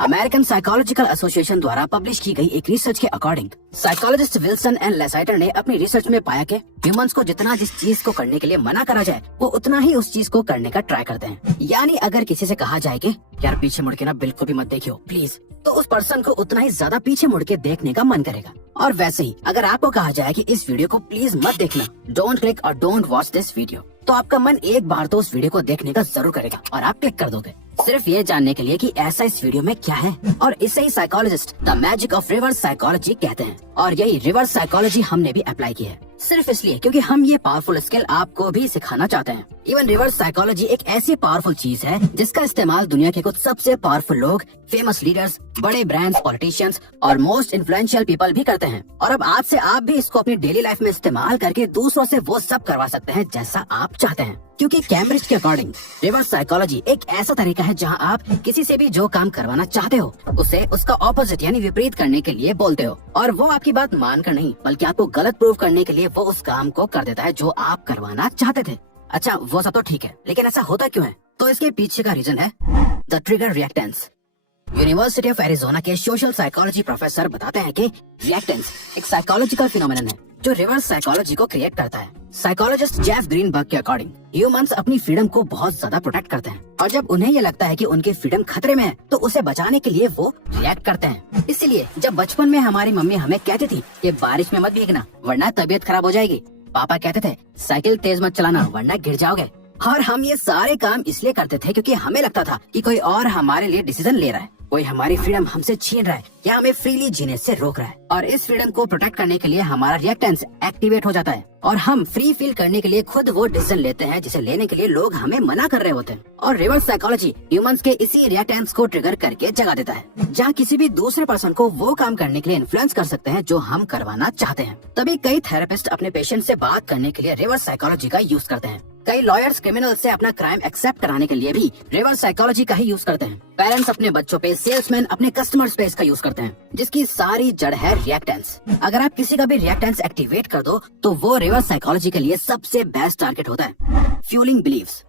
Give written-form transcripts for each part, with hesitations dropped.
American psychological association द्वारा publish की गई एक रिसर्च के अकॉर्डिंग साइकोलॉजिस्ट विल्सन एंड लेसाइटर ने अपनी रिसर्च में पाया कि ह्यूमंस को जितना जिस चीज को करने के लिए मना करा जाए वो उतना ही उस चीज को करने का ट्राई करते हैं। यानी अगर किसी से कहा जाए कि यार पीछे मुड़ के ना बिल्कुल भी मत देखियो प्लीज, तो उस पर्सन को उतना ही ज्यादा पीछे मुड़ के देखने का मन करेगा। और वैसे ही अगर आपको कहा जाए कि इस वीडियो को प्लीज मत देखना, डोंट क्लिक और डोंट वॉच दिस वीडियो, तो आपका मन एक बार तो उस वीडियो को देखने का जरूर करेगा और आप क्लिक कर दोगे, सिर्फ ये जानने के लिए कि ऐसा इस वीडियो में क्या है। और इसे ही psychologist the magic of reverse psychology कहते हैं। और यही रिवर्स साइकोलॉजी हमने भी अप्लाई की है, सिर्फ इसलिए क्योंकि हम ये पावरफुल स्किल आपको भी सिखाना चाहते हैं। इवन रिवर्स साइकोलॉजी एक ऐसी पावरफुल चीज है जिसका इस्तेमाल दुनिया के कुछ सबसे पावरफुल लोग, फेमस लीडर्स, बड़े ब्रांड्स, पॉलिटिशियंस और मोस्ट इन्फ्लुएंशियल पीपल भी करते हैं। और अब आज से आप भी इसको अपनी डेली लाइफ में इस्तेमाल करके दूसरों से वो सब करवा सकते हैं जैसा आप चाहते हैं। क्योंकि कैम्ब्रिज के अकॉर्डिंग रिवर्स साइकोलॉजी एक ऐसा तरीका है जहां आप किसी से भी जो काम करवाना चाहते हो उसे उसका ऑपोजिट यानी विपरीत करने के लिए बोलते हो, और वो आपकी बात मानकर नहीं बल्कि आपको गलत प्रूव करने के लिए वो उस काम को कर देता है जो आप करवाना चाहते थे। अच्छा वो सब तो ठीक है, लेकिन ऐसा होता क्यों है? तो इसके पीछे का रीजन है the trigger reactance. University of Arizona के सोशल साइकोलॉजी प्रोफेसर बताते हैं कि रिएक्टेंस एक साइकोलॉजिकल फिनोमेनन है जो रिवर्स साइकोलॉजी को क्रिएट करता है। साइकोलॉजिस्ट जेफ ग्रीनबर्ग के अकॉर्डिंग ह्यूमंस अपनी फ्रीडम को बहुत ज्यादा प्रोटेक्ट करते हैं, और जब उन्हें ये लगता है कि उनकी फ्रीडम खतरे में है तो उसे बचाने के लिए वो रिएक्ट करते हैं। इसीलिए जब बचपन में हमारी मम्मी हमें कहती थी कि बारिश में मत भीगना वरना तबीयत खराब हो जाएगी, पापा कहते थे साइकिल तेज मत चलाना वरना गिर जाओगे, और हम ये सारे काम इसलिए करते थे क्योंकि हमें लगता था कि कोई और हमारे लिए डिसीजन ले रहा है, कोई हमारी फ्रीडम हमसे छीन रहा है या हमें फ्रीली जीने से रोक रहा है। और इस फ्रीडम को प्रोटेक्ट करने के लिए हमारा रिएक्टेंस एक्टिवेट हो जाता है और हम फ्री फील करने के लिए खुद वो डिसीजन लेते हैं जिसे लेने के लिए लोग हमें मना कर रहे होते हैं। और रिवर्स साइकोलॉजी ह्यूमंस के इसी रिएक्टेंस को ट्रिगर करके जगा देता है, जहाँ किसी भी दूसरे पर्सन को वो काम करने के लिए इन्फ्लुएंस कर सकते हैं जो हम करवाना चाहते हैं। तभी कई थेरेपिस्ट अपने पेशेंट से बात करने के लिए रिवर्स साइकोलॉजी का यूज करते हैं। कई लॉयर्स क्रिमिनल से अपना क्राइम एक्सेप्ट कराने के लिए भी रिवर्स साइकोलॉजी का ही यूज करते हैं। पेरेंट्स अपने बच्चों पे, सेल्समैन अपने कस्टमर पे इसका यूज करते हैं, जिसकी सारी जड़ है रिएक्टेंस। अगर आप किसी का भी रिएक्टेंस एक्टिवेट कर दो तो वो रिवर्स साइकोलॉजी के लिए सबसे बेस्ट टारगेट होता है। Fueling believes.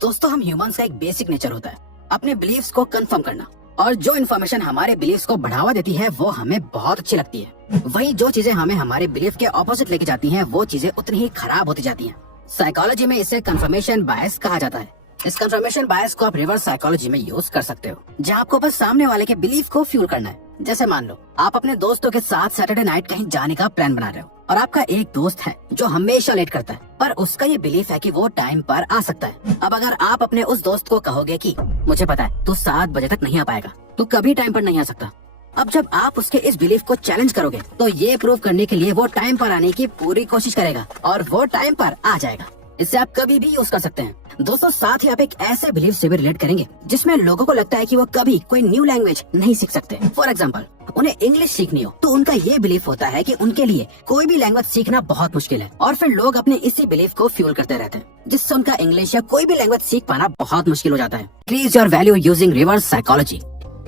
दोस्तों हम ह्यूमंस का एक बेसिक नेचर होता है अपने बिलीव्स को कंफर्म करना, और जो इन्फॉर्मेशन हमारे बिलीव्स को बढ़ावा देती है वो हमें बहुत अच्छी लगती है। वहीं जो चीजें हमें हमारे बिलीफ के ऑपोजिट लेके जाती हैं वो चीजें उतनी ही खराब होती जाती हैं। साइकोलॉजी में इसे कंफर्मेशन बायस कहा जाता है। इस कंफर्मेशन बायस को आप रिवर्स साइकोलॉजी में यूज कर सकते हो, जहाँ आपको बस सामने वाले के बिलीफ को फ्यूल करना है। जैसे मान लो आप अपने दोस्तों के साथ सैटरडे नाइट कहीं जाने का प्लान बना रहे हो, और आपका एक दोस्त है जो हमेशा लेट करता है, पर उसका ये बिलीफ है कि वो टाइम पर आ सकता है। अब अगर आप अपने उस दोस्त को कहोगे कि मुझे पता है तू 7 बजे तक नहीं आ पाएगा, तू कभी टाइम पर नहीं आ सकता, अब जब आप उसके इस बिलीफ को चैलेंज करोगे तो ये प्रूव करने के लिए वो टाइम पर आने की पूरी कोशिश करेगा और वो टाइम पर आ जाएगा। इससे आप कभी भी यूज कर सकते हैं। दोस्तों साथ ही आप एक ऐसे बिलीफ से भी रिलेट करेंगे जिसमें लोगों को लगता है कि वो कभी कोई न्यू लैंग्वेज नहीं सीख सकते। फॉर एग्जाम्पल उन्हें इंग्लिश सीखनी हो तो उनका ये बिलीफ होता है कि उनके लिए कोई भी लैंग्वेज सीखना बहुत मुश्किल है, और फिर लोग अपने इसी बिलीफ को फ्यूल करते रहते हैं, जिससे उनका इंग्लिश या कोई भी लैंग्वेज सीख पाना बहुत मुश्किल हो जाता है। Increase your value using reverse psychology.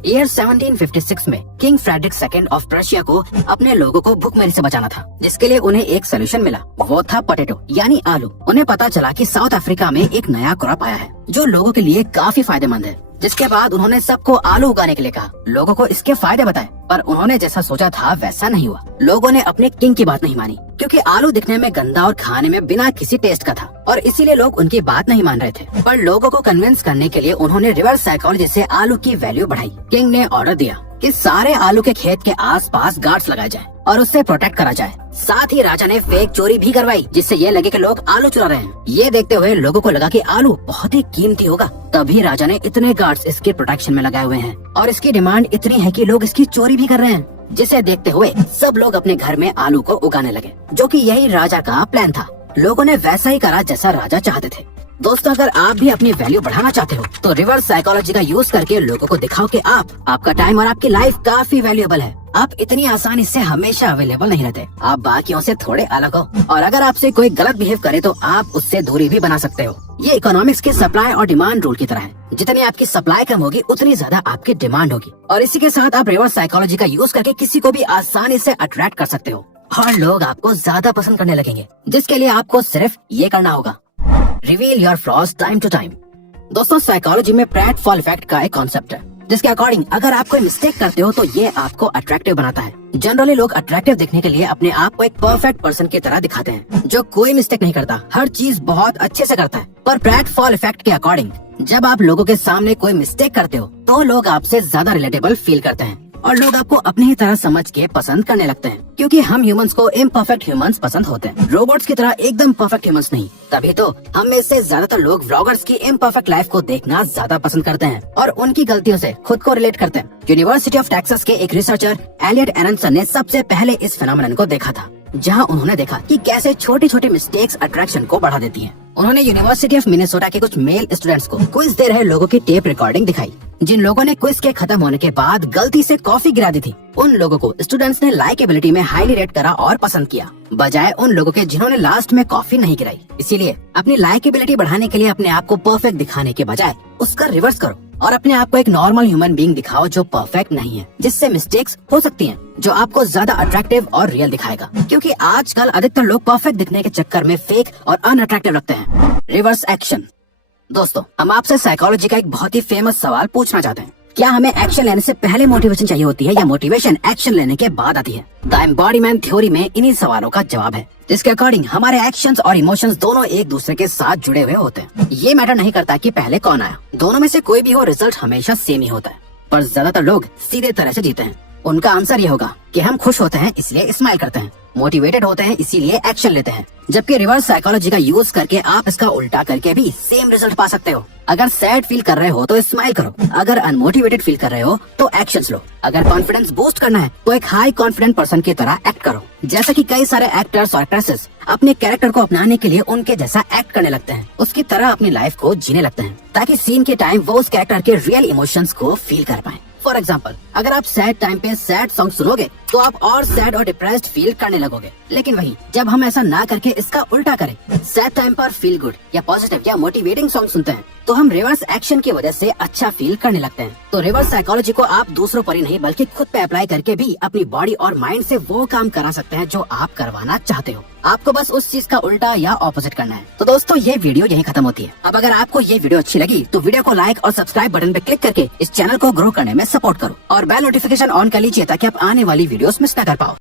Year 1756 में king Frederick second of Prussia को अपने लोगों को भूखमरी से बचाना था, जिसके लिए उन्हें एक सोल्यूशन मिला, वो था पोटैटो यानी आलू। उन्हें पता चला कि साउथ अफ्रीका में एक नया क्रॉप आया है जो लोगों के लिए काफी फायदेमंद है, जिसके बाद उन्होंने सबको आलू उगाने के लिए कहा। लोगों को इसके फायदे बताए, पर उन्होंने जैसा सोचा था वैसा नहीं हुआ। लोगों ने अपने किंग की बात नहीं मानी क्योंकि आलू दिखने में गंदा और खाने में बिना किसी टेस्ट का था, और इसीलिए लोग उनकी बात नहीं मान रहे थे। पर लोगों को कन्विंस करने के लिए उन्होंने रिवर्स साइकोलॉजी से आलू की वैल्यू बढ़ाई। किंग ने ऑर्डर दिया कि सारे आलू के खेत के आसपास गार्ड्स लगाए जाए और उससे प्रोटेक्ट करा जाए। साथ ही राजा ने फेक चोरी भी करवाई जिससे ये लगे कि लोग आलू चुरा रहे हैं। ये देखते हुए लोगों को लगा कि आलू बहुत ही कीमती होगा, तभी राजा ने इतने गार्ड्स इसके प्रोटेक्शन में लगाए हुए हैं और इसकी डिमांड इतनी है कि लोग इसकी चोरी भी कर रहे हैं, जिसे देखते हुए सब लोग अपने घर में आलू को उगाने लगे, जो कि यही राजा का प्लान था। लोगों ने वैसा ही करा जैसा राजा चाहते थे। दोस्तों अगर आप भी अपनी वैल्यू बढ़ाना चाहते हो तो रिवर्स साइकोलॉजी का यूज करके लोगों को दिखाओ कि आपका टाइम और आपकी लाइफ काफी वैल्यूएबल है। आप इतनी आसानी से हमेशा अवेलेबल नहीं रहते, आप बाकियों से थोड़े अलग हो, और अगर आपसे कोई गलत बिहेव करे तो आप उससे दूरी भी बना सकते हो। ये इकोनॉमिक्स के सप्लाई और डिमांड रूल की तरह है, जितनी आपकी सप्लाई कम होगी उतनी ज्यादा आपकी डिमांड होगी, और इसी के साथ आप रिवर्स साइकोलॉजी का यूज करके किसी को भी आसानी से अट्रैक्ट कर सकते हो और लोग आपको ज्यादा पसंद करने लगेंगे, जिसके लिए आपको सिर्फ ये करना होगा, reveal your flaws time to time. दोस्तों साइकोलॉजी में प्रैट फॉल इफेक्ट का एक कॉन्सेप्ट है जिसके अकॉर्डिंग अगर आप कोई मिस्टेक करते हो तो ये आपको अट्रैक्टिव बनाता है। जनरली लोग अट्रैक्टिव दिखने के लिए अपने आप को एक परफेक्ट पर्सन की तरह दिखाते हैं, जो कोई मिस्टेक नहीं करता, हर चीज बहुत अच्छे से करता है। पर प्रेटफॉल इफेक्ट के अकॉर्डिंग जब आप लोगों के सामने कोई मिस्टेक करते हो तो लोग आपसे ज्यादा रिलेटेबल फील करते हैं और लोग आपको अपनी ही तरह समझ के पसंद करने लगते हैं, क्योंकि हम ह्यूमंस को इम्परफेक्ट ह्यूमंस पसंद होते हैं, रोबोट्स की तरह एकदम परफेक्ट ह्यूमंस नहीं। तभी तो हम में से ज्यादातर लोग व्लॉगर्स की इम्परफेक्ट लाइफ को देखना ज्यादा पसंद करते हैं और उनकी गलतियों से खुद को रिलेट करते हैं। यूनिवर्सिटी ऑफ टेक्सास के एक रिसर्चर एलियट एरनसन ने सबसे पहले इस फेनोमेनन को देखा था, जहां उन्होंने देखा कि कैसे छोटी छोटी मिस्टेक्स अट्रैक्शन को बढ़ा देती हैं। उन्होंने यूनिवर्सिटी ऑफ मिनेसोटा के कुछ मेल स्टूडेंट्स को क्विज दे रहे लोगों की टेप रिकॉर्डिंग दिखाई। जिन लोगों ने क्विज के खत्म होने के बाद गलती से कॉफी गिरा दी थी, उन लोगों को स्टूडेंट्स ने लाइकेबिलिटी में हाईली रेट करा और पसंद किया, बजाय उन लोगों के जिन्होंने लास्ट में कॉफी नहीं गिराई। इसीलिए अपनी लाइकेबिलिटी बढ़ाने के लिए अपने आप को परफेक्ट दिखाने के बजाय उसका रिवर्स करो और अपने आप को एक नॉर्मल ह्यूमन बीइंग दिखाओ जो परफेक्ट नहीं है, जिससे मिस्टेक्स हो सकती हैं, जो आपको ज्यादा अट्रैक्टिव और रियल दिखाएगा। क्योंकि आजकल अधिकतर लोग परफेक्ट दिखने के चक्कर में फेक और अनअट्रैक्टिव लगते हैं। Reverse action. दोस्तों, हम आपसे साइकोलॉजी का एक बहुत ही फेमस सवाल पूछना चाहते हैं। क्या हमें एक्शन लेने से पहले मोटिवेशन चाहिए होती है या मोटिवेशन एक्शन लेने के बाद आती है? द एम्बॉडीमेंट थ्योरी में इन्हीं सवालों का जवाब है, जिसके अकॉर्डिंग हमारे एक्शंस और इमोशंस दोनों एक दूसरे के साथ जुड़े हुए होते हैं। ये मैटर नहीं करता कि पहले कौन आया, दोनों में से कोई भी हो, रिजल्ट हमेशा सेम ही होता है। पर ज्यादातर लोग सीधे तरह से जीते हैं। उनका आंसर ये होगा कि हम खुश होते हैं इसलिए स्माइल करते हैं, मोटिवेटेड होते हैं इसीलिए एक्शन लेते हैं। जबकि रिवर्स साइकोलॉजी का यूज करके आप इसका उल्टा करके भी सेम रिजल्ट पा सकते हो। अगर सैड फील कर रहे हो तो स्माइल करो, अगर अनमोटिवेटेड फील कर रहे हो तो एक्शंस लो, अगर कॉन्फिडेंस बूस्ट करना है तो एक हाई कॉन्फिडेंट पर्सन की तरह एक्ट करो। जैसा कि कई सारे एक्टर्स और एक्ट्रेसेस अपने कैरेक्टर को अपनाने के लिए उनके जैसा एक्ट करने लगते हैं, उसकी तरह अपनी लाइफ को जीने लगते हैं, ताकि सीन के टाइम वो उस कैरेक्टर के रियल इमोशंस को फील कर पाए। फॉर एग्जाम्पल, अगर आप सैड टाइम पे सैड सॉन्ग सुनोगे तो आप और सैड और डिप्रेस्ड फील करने लगोगे। लेकिन वहीं जब हम ऐसा ना करके इसका उल्टा करें, सैड टाइम पर फील गुड या पॉजिटिव या मोटिवेटिंग सॉन्ग सुनते हैं, तो हम रिवर्स एक्शन की वजह से अच्छा फील करने लगते हैं। तो रिवर्स साइकोलॉजी को आप दूसरों पर ही नहीं बल्कि खुद पे अप्लाई करके भी अपनी बॉडी और माइंड से वो काम करा सकते हैं जो आप करवाना चाहते हो। आपको बस उस चीज का उल्टा या ऑपोजिट करना है। तो दोस्तों, ये वीडियो यहीं खत्म होती है। अब अगर आपको ये वीडियो अच्छी लगी तो वीडियो को लाइक और सब्सक्राइब बटन पे क्लिक करके इस चैनल को ग्रो करने में सपोर्ट करो और बेल नोटिफिकेशन ऑन कर लीजिए ताकि आप आने वाली वीडियोस मिस ना कर पाओ।